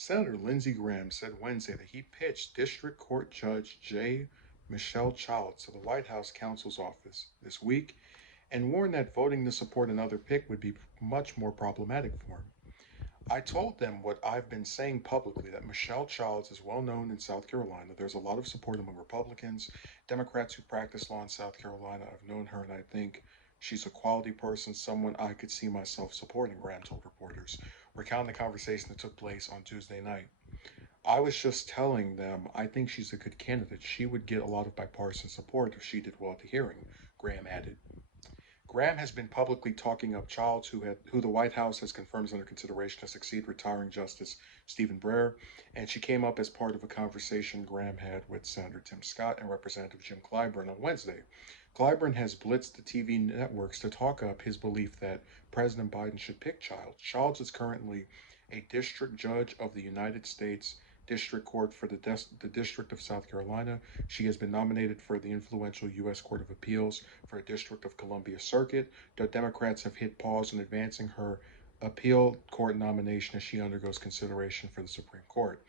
Senator Lindsey Graham said Wednesday that he pitched District Court Judge J. Michelle Childs to the White House counsel's office this week and warned that voting to support another pick would be much more problematic for him. I told them what I've been saying publicly, that Michelle Childs is well known in South Carolina. There's a lot of support among Republicans, Democrats who practice law in South Carolina. I've known her and I think she's a quality person, someone I could see myself supporting, Graham told reporters, recounting the conversation that took place on Tuesday night. I was just telling them I think she's a good candidate. She would get a lot of bipartisan support if she did well at the hearing, Graham added. Graham has been publicly talking up Childs, who the White House has confirmed is under consideration to succeed retiring Justice Stephen Breyer, and she came up as part of a conversation Graham had with Senator Tim Scott and Representative Jim Clyburn on Wednesday. Clyburn has blitzed the TV networks to talk up his belief that President Biden should pick Childs. Childs is currently a district judge of the United States District Court for the District of South Carolina. She has been nominated for the influential U.S. Court of Appeals for a District of Columbia Circuit. The Democrats have hit pause on advancing her appeal court nomination as she undergoes consideration for the Supreme Court.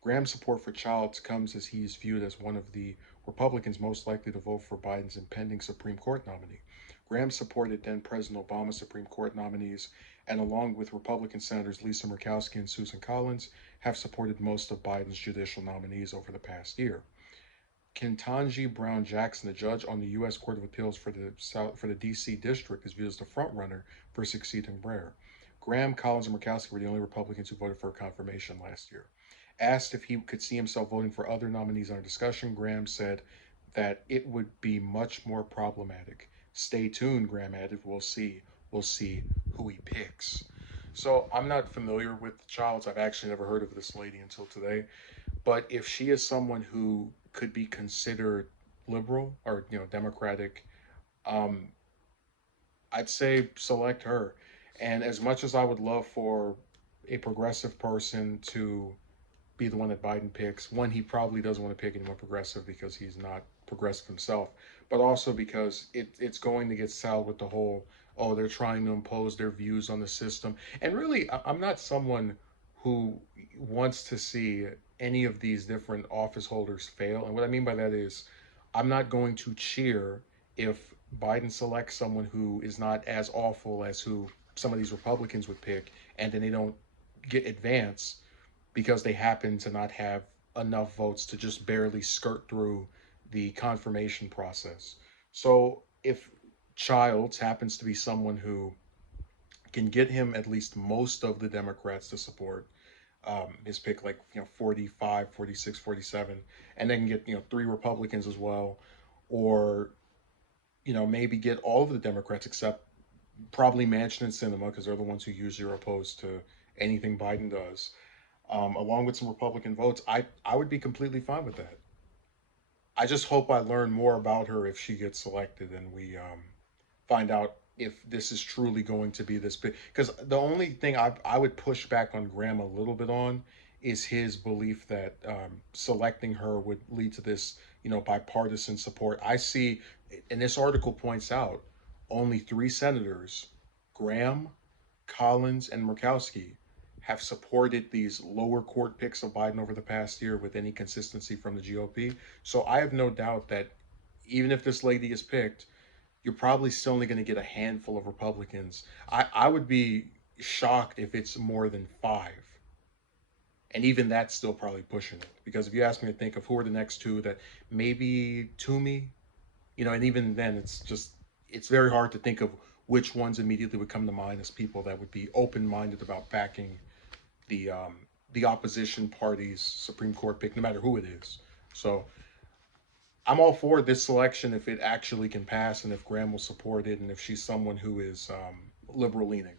Graham's support for Childs comes as he is viewed as one of the Republicans most likely to vote for Biden's impending Supreme Court nominee. Graham supported then President Obama's Supreme Court nominees, and along with Republican Senators Lisa Murkowski and Susan Collins, have supported most of Biden's judicial nominees over the past year. Ketanji Brown Jackson, the judge on the U.S. Court of Appeals for the D.C. District, is viewed as the frontrunner for succeeding Breyer. Graham, Collins, and Murkowski were the only Republicans who voted for a confirmation last year. Asked if he could see himself voting for other nominees under discussion, Graham said that it would be much more problematic. Stay tuned, Graham added. We'll see. We'll see who he picks. So I'm not familiar with Childs. I've actually never heard of this lady until today. But if she is someone who could be considered liberal or Democratic, um, I'd say select her. And as much as I would love for a progressive person to be the one that Biden picks, one, he probably doesn't want to pick anyone progressive because he's not progressive himself, but also because it's going to get saddled with the whole, oh, they're trying to impose their views on the system. And really, I'm not someone who wants to see any of these different office holders fail. And what I mean by that is, I'm not going to cheer if Biden selects someone who is not as awful as who some of these Republicans would pick, and then they don't get advance because they happen to not have enough votes to just barely skirt through the confirmation process. So if Childs happens to be someone who can get him at least most of the Democrats to support his pick, like 45, 46, 47, and then get three Republicans as well, or maybe get all of the Democrats except probably Manchin and Sinema, because they're the ones who usually are opposed to anything Biden does, along with some Republican votes, I would be completely fine with that. I just hope I learn more about her if she gets selected and we find out if this is truly going to be this big. Because the only thing I would push back on Graham a little bit on is his belief that selecting her would lead to this, bipartisan support. I see, and this article points out, only three senators, Graham, Collins, and Murkowski, have supported these lower court picks of Biden over the past year with any consistency from the GOP. So I have no doubt that even if this lady is picked, you're probably still only going to get a handful of Republicans. I would be shocked if it's more than five. And even that's still probably pushing it. Because if you ask me to think of who are the next two, that maybe Toomey, and even then it's very hard to think of which ones immediately would come to mind as people that would be open-minded about backing the the opposition party's Supreme Court pick, no matter who it is. So I'm all for this selection if it actually can pass, and if Graham will support it, and if she's someone who is liberal leaning.